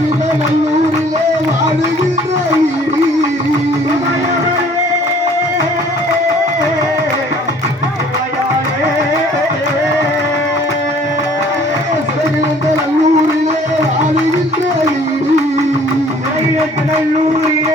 நல்லூரிலே வாழுகின்ற நல்லூரிலே வாழுகின்ற நல்லூரிலே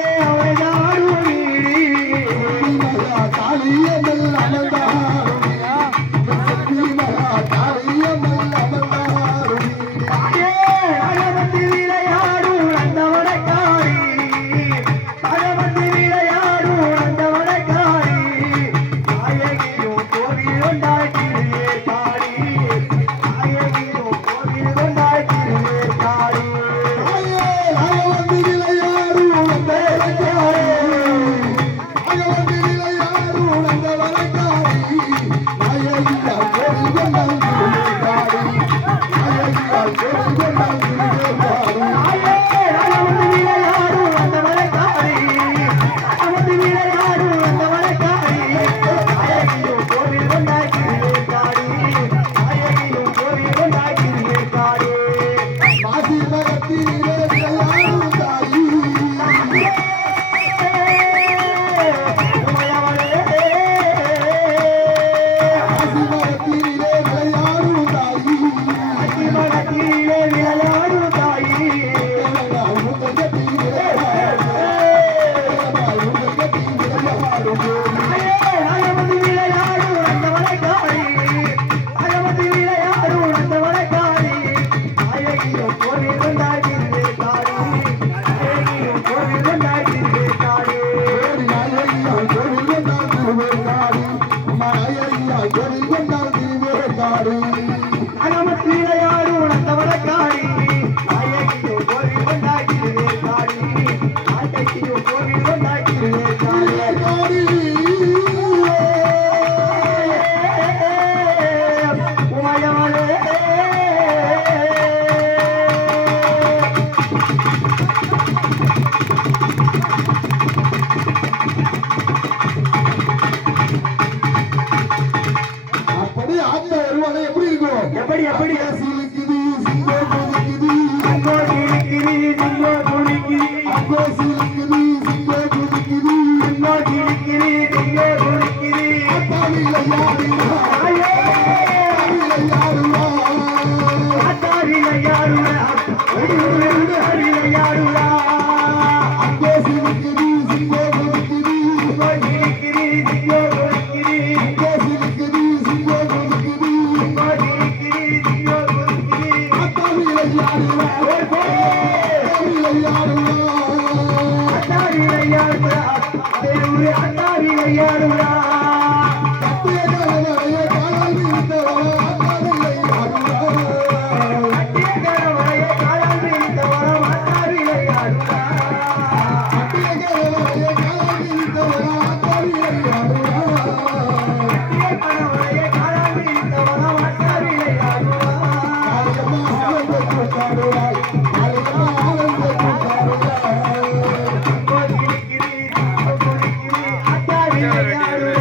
எப்படி எப்படி சிலுக்குது சிங்கோ குதிக்குது அங்கோ சிலுக்குது சிங்கோ குதிக்குது அங்கோ சிலுக்குது சிங்கோ குதிக்குது அங்கோ சிலுக்குது சிங்கோ குதிக்குது அத்தாரில யாருடா அத்தாரில யாருடா அத்தாரில யாருடா அங்கோ சிலுக்குது சிங்கோ குதிக்குது அங்கோ சிலுக்குது சிங்கோ குதிக்குது அங்கோ சிலுக்குது சிங்கோ குதிக்குது Yeah.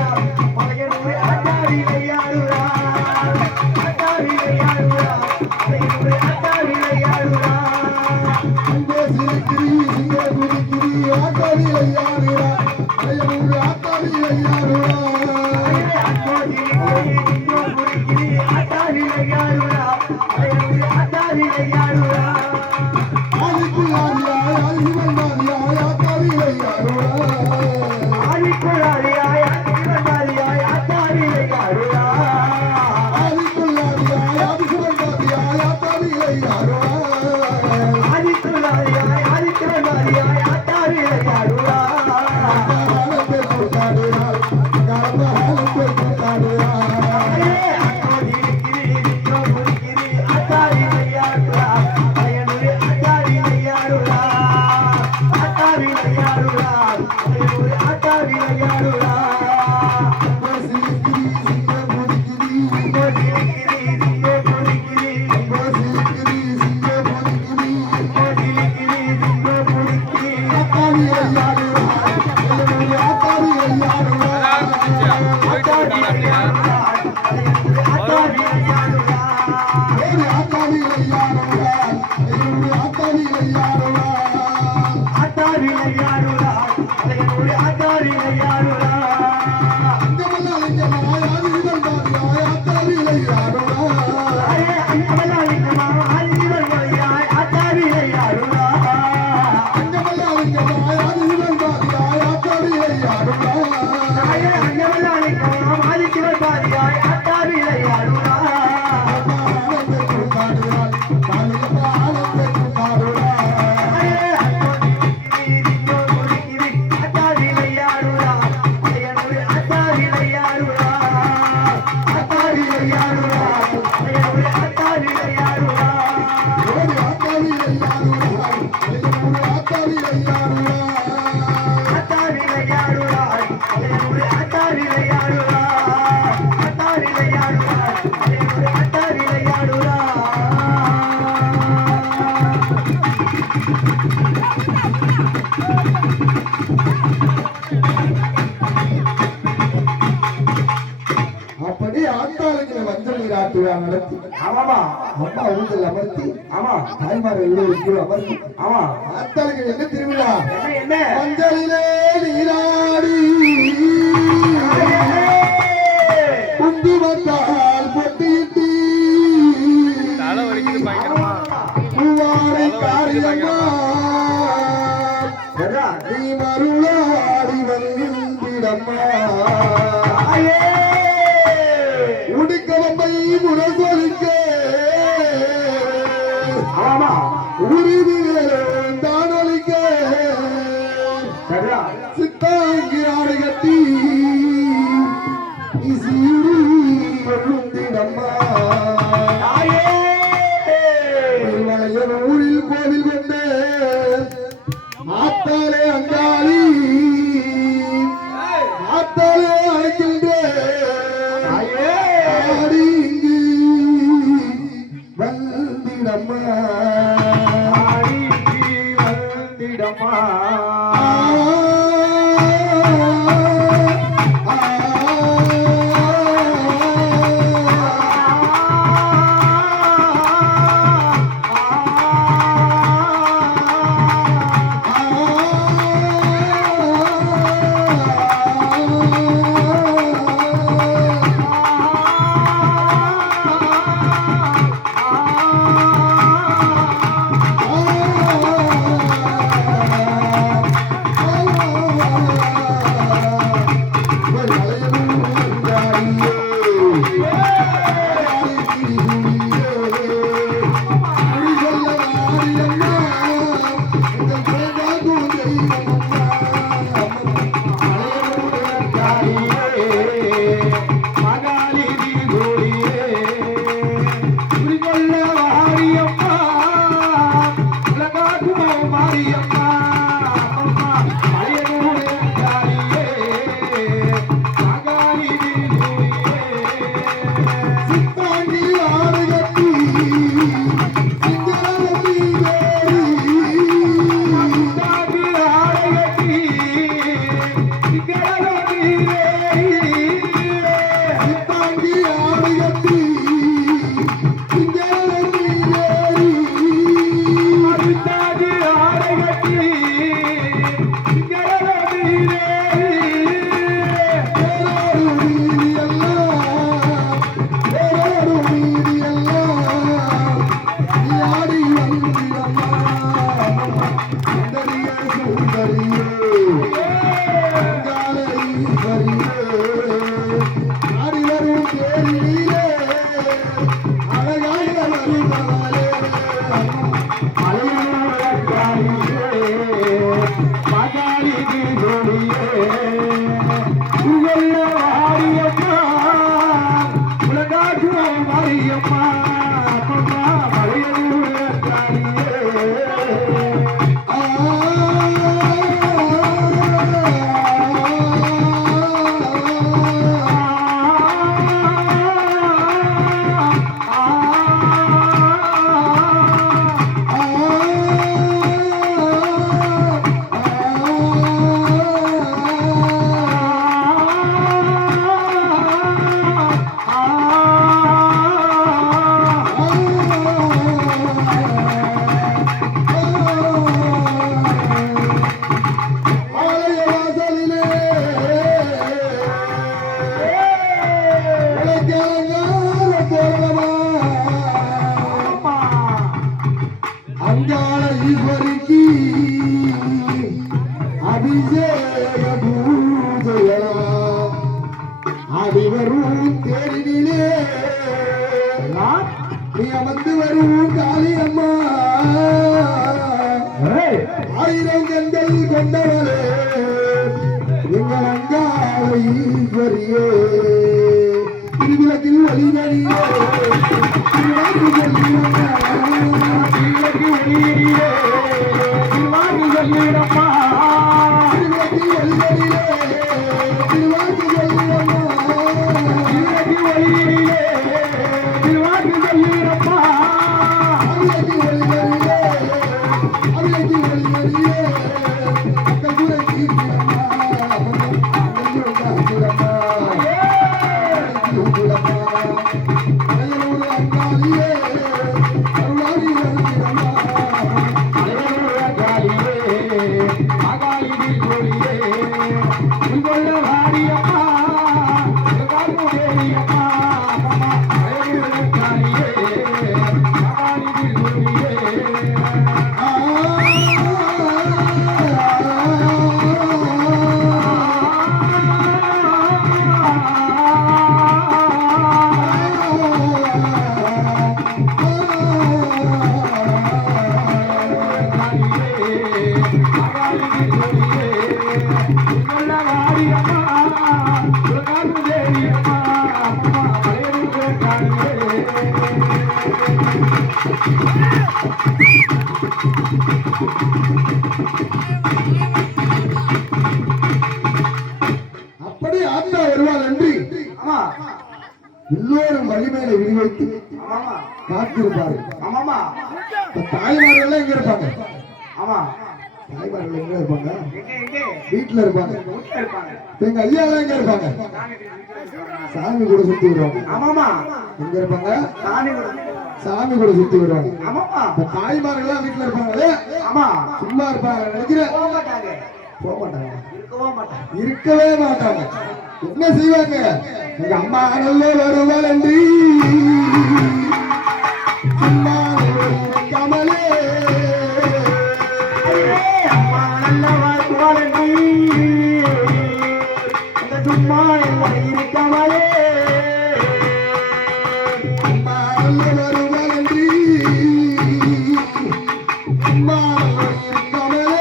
அப்படி ஆத்தாளுக்கு மஞ்சள் நீராட்டுவா நடத்தி ஆமாமா அம்மா ஊஞ்சல் அமர்த்தி ஆமா தாய்மார் எல்லோரும் அமர்த்தி ஆமா ஆத்தாளுக்கு என்ன திருவிழா என்ன மஞ்சளிலே நீராடி குங்குமத்தால் பொட்டியிட்டு தலை வலிக்குது பயங்கரமா பூவாடை காரியம்மா நீ மருளாடி வந்திடம்மா உடுக்கவம்பை முரசொலிக்க ஆமா உரிமையிலும் தானொலிக்க சரியா சித்தாங்கி ஆடை கட்டி நீ சீரி எழுந்திடம்மா மலையன் ஊரில் கோவில் கொண்டு ஆத்தாலே அங்காளி ஆத்தாலே அழைக்கின்றேன் ஆடி இங்கு வந்திடம்மா வந்திடமா ஆடை கட்டி ஈஸ்வரிக்கு அபிஷேக பூஜைகளா அடிவரும் தேரினிலே நீ அமர்ந்து வரும் காளியம்மா ஆயிரம் கண்கள் கொண்டவரே எங்கள் அங்காள ஈஸ்வரியே திருவிளக்கில் ஒளிவழியே திருவாக்கு சொல்லிடம்மா திருவிளக்கு ஒளியிலே திருவாக்கு சொல்லிடம்மா திருவிளக்கில் ஒளிவழியே திருவாக்கு சொல்லிடம்மா திருவிளக்கு ஒளியிலே திருவாக்கு சொல்லிடம்மா அவிளக்கு ஒளிவழியே அவிளக்கு ஒளிவழியே கங்குரை கீர்த்தியம்மா அப்படி ஆத்மா வருவாள் என்று எல்லோரும் வலிமையில விரிவைத்து காத்திருப்பார்கள். தாய்மார்கள் எங்க இருப்பாங்க? தாய்மார்கள் எங்க இருப்பாங்க? வீட்டுல இருப்பாங்க. எங்க ஐயா எங்க இருப்பாங்க? சாமி கூட சுத்தி வருவாங்க. எங்க இருப்பாங்க? சாமி கூட சுத்தி வருவாங்க. தாய்மார்கள் எல்லாம் வீட்டுல இருப்பாங்களே, சும்மா இருப்பாங்க நினைக்கிறேன். போக மாட்டாங்க, இருக்கவே மாட்டாங்க. என்ன செய்வாங்க? எங்க அம்மா நல்ல வருவாள் என்று சும்மா கமலே அம்மா நல்ல வருவாள் என்று சும்மா கமலே அம்மா நல்ல வருவாள் என்று சும்மா கமலே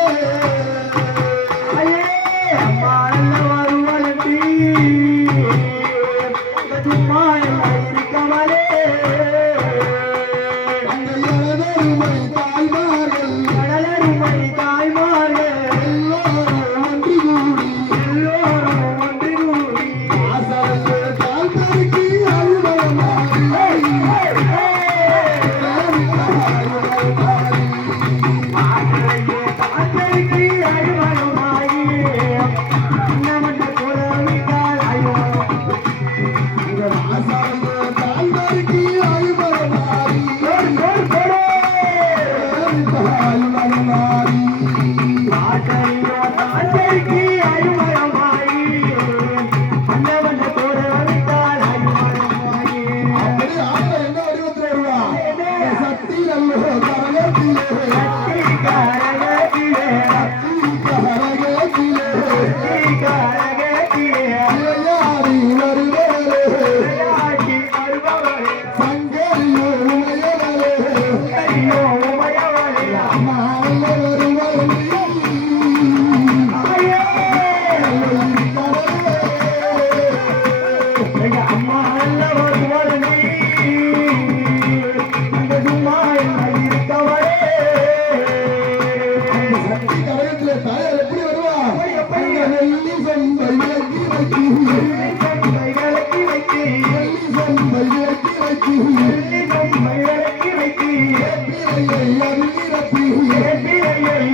Hey,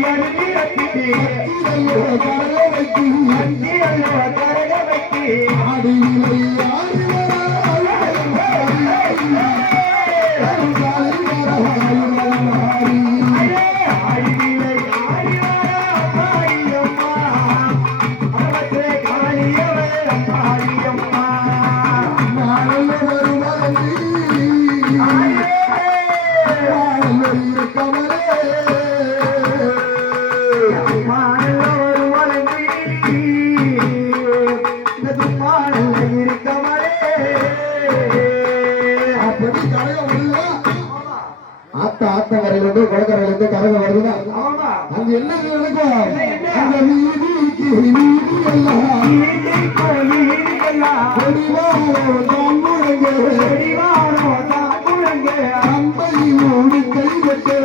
அங்க என்ன நடக்கும் அந்த வீதிக்கு வீதி எல்லாம் கொடிவாரோ தான் முழங்க கம்பை மூடு கை வெட்டு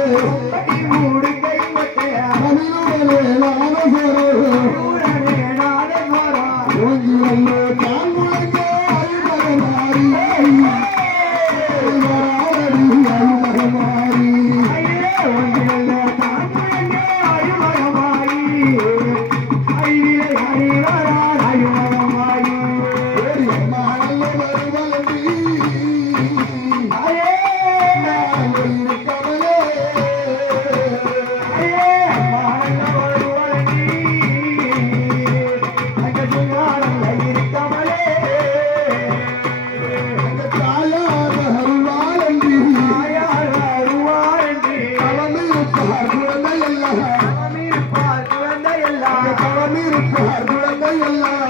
குழந்தை எல்லாம்